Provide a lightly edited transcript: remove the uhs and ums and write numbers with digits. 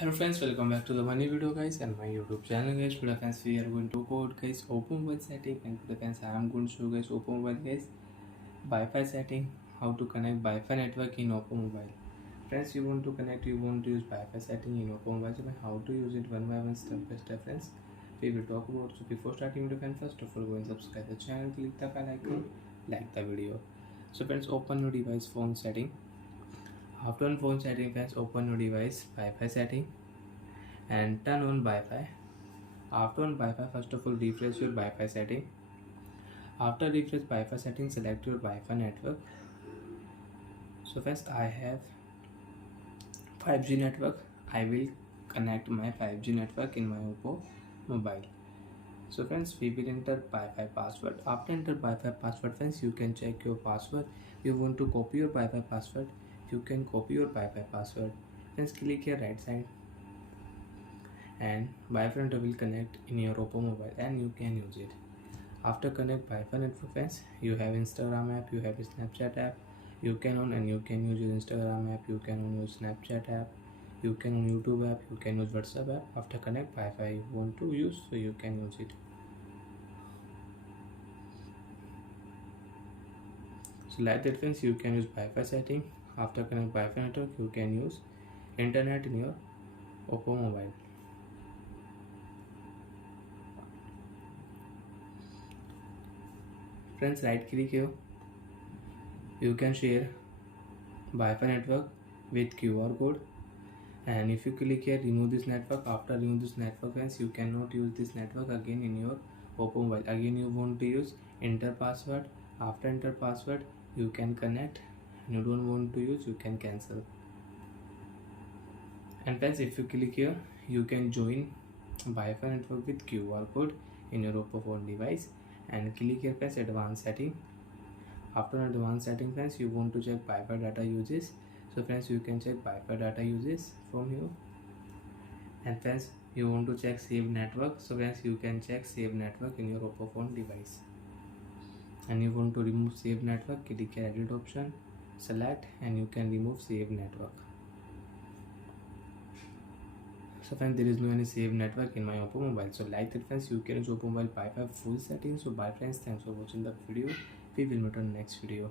Hello friends, welcome back to the funny video guys and my YouTube channel guys. Today friends we are going to go out guys Oppo mobile setting, and today friends I am going to show guys Oppo mobile guys Wi-Fi setting, how to connect Wi-Fi network in Oppo mobile. Friends, you want to use Wi-Fi setting in Oppo mobile, so how to use it one by one, step by step friends we will talk about. So before starting video friends, first of all go and subscribe the channel, click the bell icon, like the video. So friends, open your device phone setting. After on phone setting friends, open your device Wi-Fi setting and turn on Wi-Fi. After on Wi-Fi, first of all refresh your Wi-Fi setting. After refresh Wi-Fi setting, select your Wi-Fi network. So first I have 5G network. I will connect my 5G network in my Oppo mobile. So friends, we will enter Wi-Fi password. After enter Wi-Fi password friends, you can check your password. You want to copy your Wi-Fi password, you can copy your Wi-Fi password. Friends, click here right side and Wi-Fi network will connect in your Oppo mobile and you can use it. After connect Wi-Fi network friends, you have Instagram app, you have a Snapchat app, you can on and you can use your Instagram app, you can on your Snapchat app, you can on YouTube app, you can use WhatsApp app. After connect Wi-Fi you want to use, so you can use it. So like that friends, you can use Wi-Fi setting. After connect Wi-Fi network, you can use internet in your Oppo mobile. Friends, right click here, you can share Wi-Fi network with QR code, and if you click here remove this network. After remove this network friends, you cannot use this network again in your Oppo mobile. Again you want to use, enter password. After enter password you can connect, and you don't want to use, you can cancel. And friends, if you click here you can join Wi-Fi network with QR code in your Oppo phone device, and click here friends advanced setting. After advanced setting friends, you want to check Wi-Fi data uses. So friends, you can check Wi-Fi data uses from here. And friends, you want to check save network. So friends, you can check save network in your Oppo phone device. And you want to remove save network, click here edit option, select, and you can remove save network. So friends, there is no any save network in my Oppo mobile. So like that friends, you can use Oppo mobile Wi-Fi full setting. So bye friends, thanks for watching the video. We will meet on next video.